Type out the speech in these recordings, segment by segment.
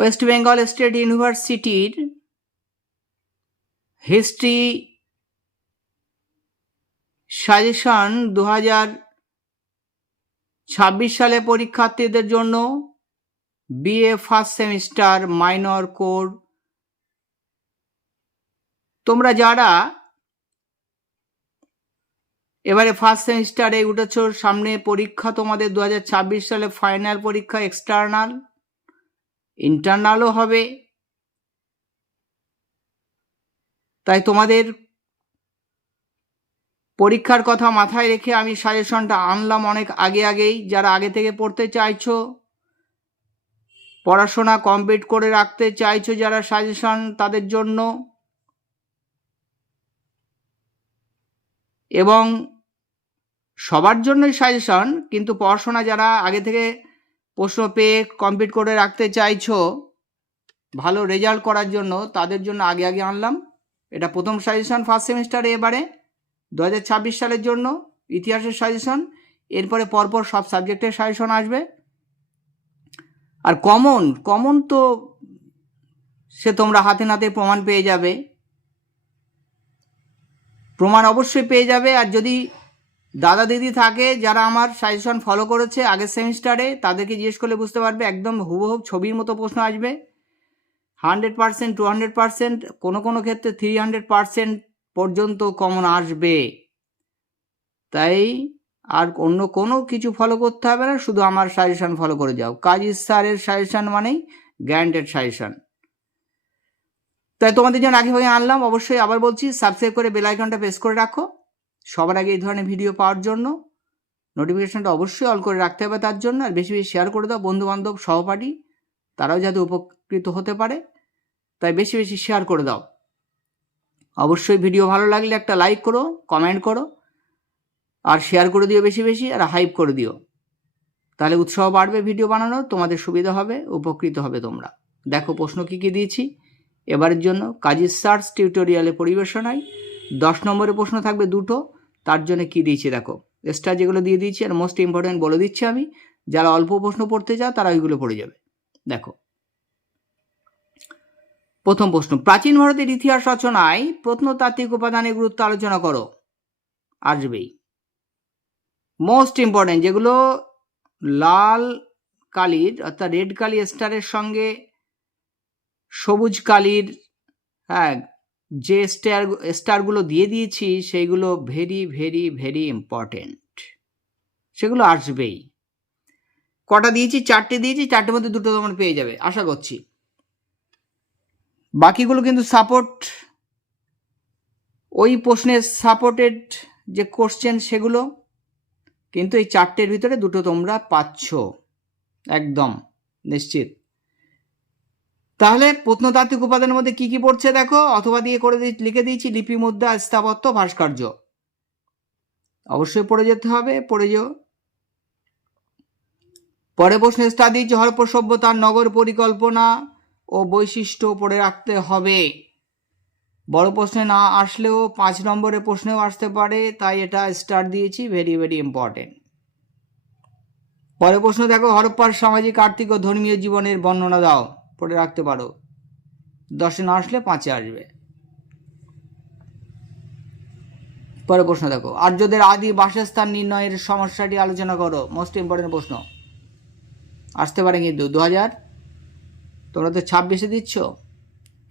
West Bengal state ইউনিভার্সিটির history suggestion দু হাজার ছাব্বিশ সালে পরীক্ষার্থীদের জন্য B A first semester minor core তোমরা যারা এবারে ফার্স্ট সেমিস্টারে উঠেছ, সামনে পরীক্ষা তোমাদের দু হাজার ছাব্বিশ সালে ফাইনাল পরীক্ষা, এক্সটার্নাল। ইন্টারনালও হবে। তাই তোমাদের পরীক্ষার কথা মাথায় রেখে আমি সাজেশনটা আনলাম অনেক আগে আগেই। যারা আগে থেকে পড়তে চাইছো, পড়াশোনা কমপ্লিট করে রাখতে চাইছো যারা সাজেশন তাদের জন্য। এবং সবার জন্যই সাজেশন কিন্তু পড়াশোনা যারা আগে থেকে প্রশ্ন পেয়ে কমপ্লিট করে রাখতে চাইছো, ভালো রেজাল্ট করার জন্য তাদের জন্য আগে আগে আনলাম। এটা প্রথম সাজেশন ফার্স্ট সেমিস্টারে এবারে দু হাজার ছাব্বিশ সালের জন্য ইতিহাসের সাজেশন এরপরে পরপর সব সাবজেক্টের সাজেশন আসবে। আর কমন কমন তো সে তোমরা হাতে নাতে প্রমাণ পেয়ে যাবে। প্রমাণ অবশ্যই পেয়ে যাবে, আর যদি দাদা দিদি থাকে, যারা আমার সাজেশন ফলো করেছে আগের সেমিস্টারে তাদেরকে জিজ্ঞেস করলে বুঝতে পারবে, একদম হুবহু ছবির মতো প্রশ্ন আসবে। Hundred percent to hundred percent কোনো কোনো ক্ষেত্রে থ্রি হান্ড্রেড পার্সেন্ট পর্যন্ত কমন আসবে। তাই আর অন্য কোনো কিছু ফলো করতে হবে না, শুধু আমার সাজেশন ফলো করে যাও। কাজী স্যারের সাজেশন মানেই গ্যারান্টেড সাজেশন তাই তোমাদের জন্য আগে ভাগে আনলাম। অবশ্যই আবার বলছি সাবস্ক্রাইব করে বেল আইকনটা প্রেস করে রাখো। সবার আগে এই ধরনের ভিডিও পাওয়ার জন্য নোটিফিকেশানটা অবশ্যই অল করে রাখতে হবে তার জন্য, আর বেশি বেশি শেয়ার করে দাও বন্ধু বান্ধব সহপাঠী, তারাও যাতে উপকৃত হতে পারে, তাই বেশি বেশি শেয়ার করে দাও। অবশ্যই ভিডিও ভালো লাগলে একটা লাইক করো কমেন্ট করো, আর শেয়ার করে দিও বেশি বেশি, আর হাইপ করে দিও। তাহলে উৎসাহ বাড়বে ভিডিও বানানোর তোমাদের সুবিধা হবে, উপকৃত হবে তোমরা। দেখো প্রশ্ন কী কী দিয়েছি, এবারের জন্য কাজী সার্চ টিউটোরিয়ালে পরিবেশনায় দশ নম্বরের প্রশ্ন থাকবে দুটো, তার জন্য কি দিয়েছি দেখো এক্সট্রা যেগুলো দিয়ে দিয়েছি আর মোস্ট ইম্পর্টেন্ট বলে দিচ্ছি আমি, যারা অল্প প্রশ্ন পড়তে চাও তারা ওইগুলো পড়ে যাবে, দেখো। প্রথম প্রশ্ন, প্রাচীন ভারতের ইতিহাস রচনায় প্রত্নতাত্ত্বিক উপাদানের গুরুত্ব আলোচনা করো, আসবেই। মোস্ট ইম্পর্টেন্ট যেগুলো লাল কালির অর্থাৎ রেড কালি স্টারের সঙ্গে সবুজ কালির হ্যাঁ যে স্টার, স্টারগুলো দিয়ে দিয়েছি, সেইগুলো ভেরি ভেরি ভেরি ইম্পর্টেন্ট সেগুলো আসবেই। কটা দিয়েছি? চারটে দিয়েছি, চারটের মধ্যে দুটো তোমার পেয়ে যাবে, আশা করছি। বাকিগুলো কিন্তু সাপোর্ট ওই প্রশ্নের সাপোর্টেড যে কোশ্চেন সেগুলো, কিন্তু এই চারটের ভিতরে দুটো তোমরা পাচ্ছ। একদম, নিশ্চিত। তাহলে প্রত্নতাত্ত্বিক উপাদানের মধ্যে কি কি পড়ছে দেখো? অথবা দিয়ে করে লিখে দিয়েছি লিপি মুদ্রা, স্থাপত্য, ভাস্কর্য। অবশ্যই পড়ে যেতে হবে, পড়ে যেও। পরে প্রশ্নে দিয়েছি হরপ্প সভ্যতার নগর পরিকল্পনা ও বৈশিষ্ট্য পড়ে রাখতে হবে। বড় প্রশ্নে না আসলেও পাঁচ নম্বরের প্রশ্নেও আসতে পারে, তাই এটা স্টার দিয়েছি, ভেরি ভেরি ইম্পর্টেন্ট। পরে প্রশ্ন দেখো, হরপ্পার সামাজিক, আর্থিক ও ধর্মীয় জীবনের বর্ণনা দাও। পড়ে রাখতে পারো। দশে না আসলে পাঁচে আসবে। পরে প্রশ্ন দেখো, আর্যদের আদি বাসস্থান নির্ণয়ের সমস্যাটি আলোচনা করো মোস্ট ইম্পর্টেন্ট প্রশ্ন। আসতে পারে কিন্তু দু হাজার তোমরা তো ছাব্বিশে দিচ্ছ,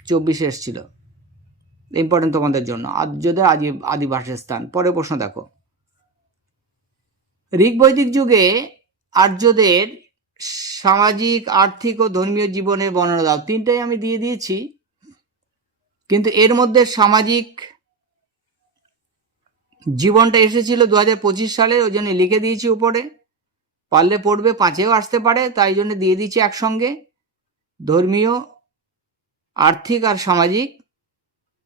চব্বিশে এসছিল। ইম্পর্টেন্ট তোমাদের জন্য, আর্যদের আদি আদি বাসস্থান। পরে প্রশ্ন দেখো ঋগ বৈদিক যুগে আর্যদের সামাজিক, আর্থিক ও ধর্মীয় জীবনের বর্ণনা দাও। তিনটাই আমি দিয়ে দিয়েছি। কিন্তু এর মধ্যে সামাজিক জীবনটা এসেছিল দু হাজার পঁচিশ সালে ওই জন্য লিখে দিয়েছি উপরে। পারলে পড়বে, পাঁচেও আসতে পারে, তাই জন্য দিয়ে দিয়েছি একসঙ্গে। ধর্মীয়, আর্থিক আর সামাজিক।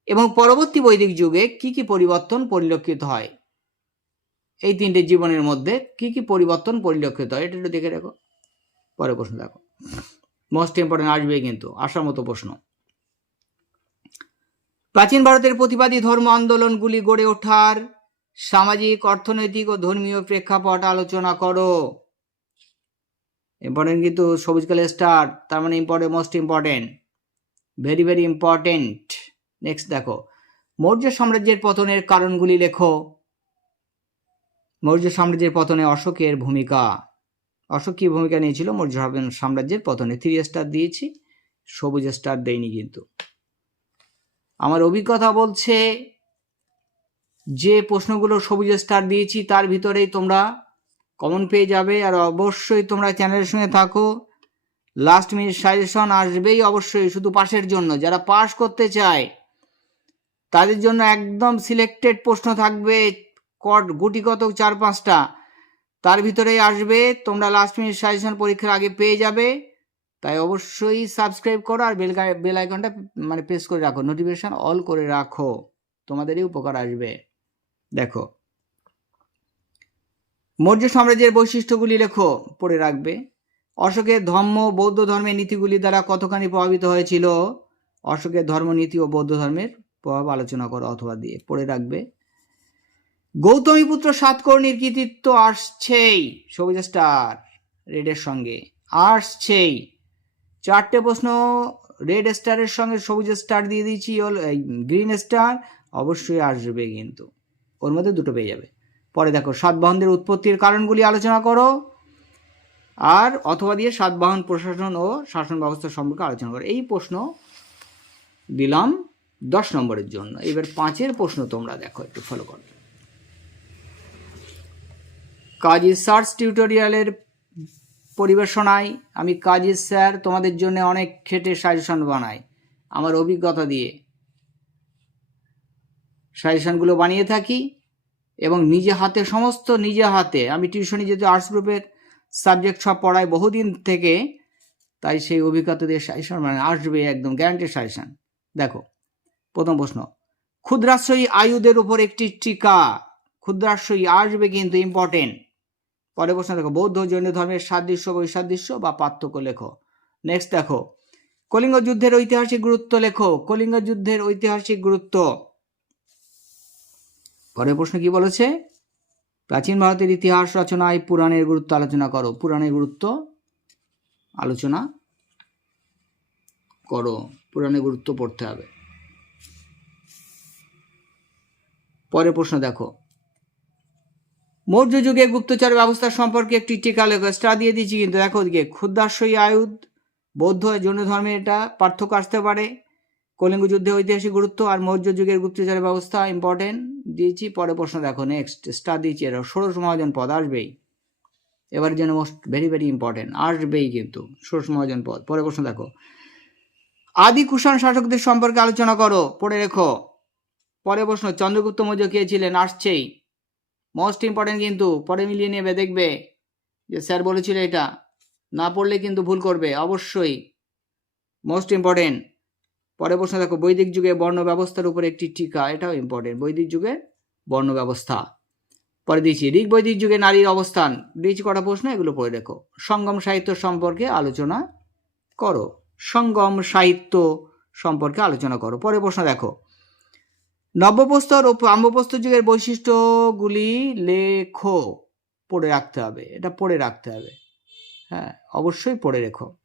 এবং পরবর্তী বৈদিক যুগে কি কি পরিবর্তন পরিলক্ষিত হয়? এই তিনটে জীবনের মধ্যে কি কি পরিবর্তন পরিলক্ষিত হয়? এটা একটু দেখে রাখো। পরে প্রশ্ন দেখো। মোস্ট ইম্পর্টেন্ট আসবে কিন্তু, আসার মতো প্রশ্ন। প্রাচীন ভারতের প্রতিবাদী ধর্ম আন্দোলনগুলি গড়ে ওঠার সামাজিক, অর্থনৈতিক ও ধর্মীয় প্রেক্ষাপট আলোচনা করো। ইম্পর্টেন্ট কিন্তু সবুজ কালের স্টার তার মানে important most important very very important next দেখো, মৌর্য সাম্রাজ্যের পতনের কারণগুলি লেখো। মৌর্য সাম্রাজ্যের পতনে অশোকের ভূমিকা। অশোক কি ভূমিকা নিয়েছিল? মৌর্য সাম্রাজ্যের পতনে। থ্রি স্টার দিয়েছি, সবুজ স্টার দেয়নি কিন্তু। আমার অভিজ্ঞতা বলছে, যে প্রশ্নগুলো সবুজ স্টার দিয়েছি, তার ভিতরেই তোমরা কমন পেয়ে যাবে। আর অবশ্যই তোমরা চ্যানেলের সঙ্গে থাকো। লাস্ট মিনিট সাজেশন আসবেই অবশ্যই, শুধু পাশের জন্য। যারা পাস করতে চায়, তাদের জন্য একদম সিলেক্টেড প্রশ্ন থাকবে। কট, গুটি কত চার, পাঁচটা। তার ভিতরেই আসবে, তোমরা লাস্ট মিনিট সাজেশন পরীক্ষার আগে পেয়ে যাবে। তাই অবশ্যই সাবস্ক্রাইব করো আর বেল বেল আইকনটা মানে প্রেস করে রাখো। নোটিফিকেশন অল করে রাখো। তোমাদেরই উপকার আসবে। দেখো। মৌর্য সাম্রাজ্যের বৈশিষ্ট্যগুলি লেখো, পড়ে রাখবে। অশোকের ধর্ম, বৌদ্ধ ধর্মের নীতিগুলি দ্বারা কতখানি প্রভাবিত হয়েছিল? অশোকের ধর্মনীতি ও বৌদ্ধ ধর্মের প্রভাব আলোচনা করো অথবা দিয়ে, পড়ে রাখবে। গৌতমীপুত্র সাতকর্ণীর কৃতিত্ব আসছেই সবুজ স্টার, রেডের সঙ্গে, আসছেই। চারটে প্রশ্ন রেড স্টারের সঙ্গে সবুজ স্টার দিয়ে দিয়েছি গ্রিন স্টার, অবশ্যই আসবে কিন্তু। ওর মধ্যে দুটো পেয়ে যাবে। পরে দেখো সাতবাহনদের উৎপত্তির কারণগুলি আলোচনা করো, আর অথবা দিয়ে সাতবাহন প্রশাসন ও শাসন ব্যবস্থা সম্পর্কে আলোচনা করো। এই প্রশ্ন দিলাম দশ নম্বরের জন্য। এবার পাঁচের প্রশ্ন তোমরা দেখো, একটু ফলো করো। কাজী সার্চ টিউটোরিয়ালের পরিবেশনায় আমি কাজী স্যার, তোমাদের জন্য অনেক খেটে সাজেশন বানাই আমার অভিজ্ঞতা দিয়ে। সাজেশনগুলো বানিয়ে থাকি এবং নিজে হাতে, সমস্ত নিজে হাতে, আমি টিউশনি যেহেতু আর্টস গ্রুপের সাবজেক্ট সব পড়াই বহুদিন থেকে, তাই সেই অভিজ্ঞতা দিয়ে সাজেশন মানে আসবে একদম গ্যারান্টি সাজেশন। দেখো, প্রথম প্রশ্ন, ক্ষুদ্রাশ্রয়ী আয়ুদের উপর একটি টিকা। ক্ষুদ্রাশ্রয়ী আসবে কিন্তু ইম্পর্টেন্ট পরের প্রশ্ন দেখো, বৌদ্ধ জৈন ধর্মের সাদৃশ্য বৈসাদৃশ্য বা পার্থক্য লেখো। নেক্সট দেখো, কলিঙ্গ যুদ্ধের ঐতিহাসিক গুরুত্ব লেখো। কলিঙ্গ যুদ্ধের ঐতিহাসিক গুরুত্ব। পরের প্রশ্ন কি বলেছে? প্রাচীন ভারতের ইতিহাস, রচনায় পুরাণের গুরুত্ব আলোচনা করো। পুরাণের গুরুত্ব আলোচনা করো। পুরাণের গুরুত্ব পড়তে হবে। পরের প্রশ্ন দেখো মৌর্য যুগে গুপ্তচর ব্যবস্থা সম্পর্কে একটি টিকা লেখো দিয়ে দিচ্ছি কিন্তু দেখো ওদিকে ক্ষুদ্রাশ্রয়ী আয়ুধ, বৌদ্ধ জৈন ধর্মে এটা পার্থক্য আসতে পারে। কলিঙ্গ যুদ্ধে ঐতিহাসিক গুরুত্ব আর মৌর্য যুগের গুপ্তচর ব্যবস্থা ইম্পর্টেন্ট দিয়েছি। পরে প্রশ্ন দেখো নেক্সট স্টার দিয়েছি এরা ষোড়শ মহাজন পদ আসবেই। এবার যেন মোস্ট ভেরি ভেরি ইম্পর্টেন্ট আসবেই কিন্তু ষোড়শ মহাজন পদ। পরে প্রশ্ন দেখো, আদি কুষাণ শাসকদের সম্পর্কে আলোচনা করো, পড়ে রেখো। পরে প্রশ্ন, চন্দ্রগুপ্ত মৌর্য কে ছিলেন? আসছেই। মোস্ট ইম্পর্টেন্ট কিন্তু, পরে মিলিয়ে নেবে, দেখবে। যে স্যার বলেছিল এটা। না পড়লে কিন্তু ভুল করবে, অবশ্যই। মোস্ট ইম্পর্টেন্ট পরে প্রশ্ন দেখো, বৈদিক যুগে বর্ণ ব্যবস্থার উপর একটি টিকা, এটাও ইম্পর্টেন্ট বৈদিক যুগে বর্ণ ব্যবস্থা। পরে দিয়েছি, ঋগ বৈদিক যুগে নারীর অবস্থান। দিয়েছি কটা প্রশ্ন, এগুলো পড়ে দেখো সঙ্গম সাহিত্য সম্পর্কে আলোচনা করো। সঙ্গম সাহিত্য সম্পর্কে আলোচনা করো। পরে প্রশ্ন দেখো। নব্যপ্রস্তর ও আম্বপ্রস্তর যুগের বৈশিষ্ট্যগুলি লেখো, পড়ে রাখতে হবে। এটা পড়ে রাখতে হবে। হ্যাঁ অবশ্যই পড়ে রেখো।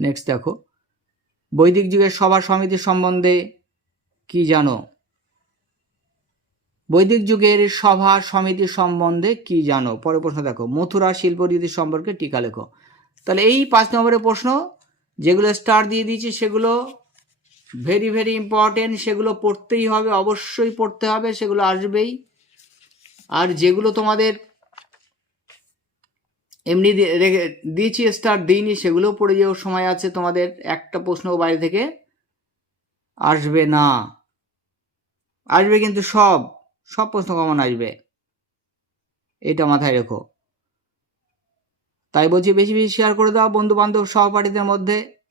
নেক্সট দেখো। বৈদিক যুগের সভা সমিতি সম্বন্ধে কি জানো? বৈদিক যুগের সভা সমিতি সম্বন্ধে কি জানো? পরে প্রশ্ন দেখো। মথুরা শিল্প শিল্পরীতি সম্পর্কে টিকা লেখো। তাহলে এই পাঁচ নম্বরের প্রশ্ন, যেগুলো স্টার দিয়ে দিয়েছি, সেগুলো ভেরি ভেরি ইম্পর্টেন্ট সেগুলো পড়তেই হবে, অবশ্যই পড়তে হবে, সেগুলো আসবেই। আর যেগুলো তোমাদের এমনি দিয়েছি স্টার দিইনি, সেগুলোও পড়ে যাওয়ার সময় আছে তোমাদের, একটা প্রশ্ন বাইরে থেকে আসবে না। আসবে কিন্তু সব সব প্রশ্ন কমন আসবে। এটা মাথায় রেখো। তাই বলছি বেশি বেশি শেয়ার করে দাও বন্ধু বান্ধব সহপাঠীদের মধ্যে।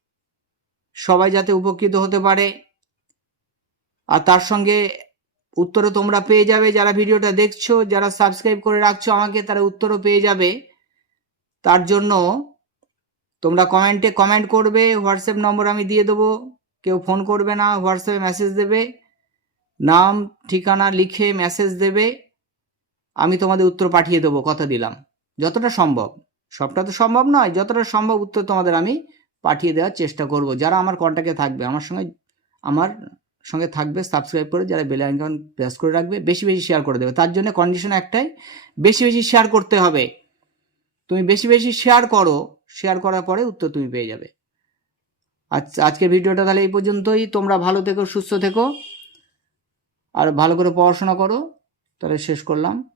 সবাই যাতে উপকৃত হতে পারে। আর তার সঙ্গে উত্তরও তোমরা পেয়ে যাবে। যারা ভিডিওটা দেখছ, যারা সাবস্ক্রাইব করে রাখছো আমাকে, তারা উত্তরও পেয়ে যাবে। তার জন্য তোমরা কমেন্টে কমেন্ট করবে। হোয়াটসঅ্যাপ নম্বর আমি দিয়ে দেবো। কেউ ফোন করবে না হোয়াটসঅ্যাপে মেসেজ দেবে। নাম, ঠিকানা লিখে মেসেজ দেবে। আমি তোমাদের উত্তর পাঠিয়ে দেবো, কথা দিলাম। যতটা সম্ভব। সবটা তো সম্ভব নয়। যতটা সম্ভব উত্তর তোমাদের আমি পাঠিয়ে দেওয়ার চেষ্টা করব। যারা আমার কন্ট্যাক্টে থাকবে, আমার সঙ্গে আমার সঙ্গে থাকবে সাবস্ক্রাইব করে, যারা বেল আইকন প্রেস করে রাখবে, বেশি বেশি শেয়ার করে দেবে। তার জন্য কন্ডিশন একটাই, বেশি বেশি শেয়ার করতে হবে। তুমি বেশি বেশি শেয়ার করো শেয়ার করার পরে উত্তর তুমি পেয়ে যাবে। আচ্ছা আজকের ভিডিওটা তাহলে এই পর্যন্তই। তোমরা ভালো থেকো, সুস্থ থেকো। আর ভালো করে পড়াশোনা করো। তাহলে শেষ করলাম।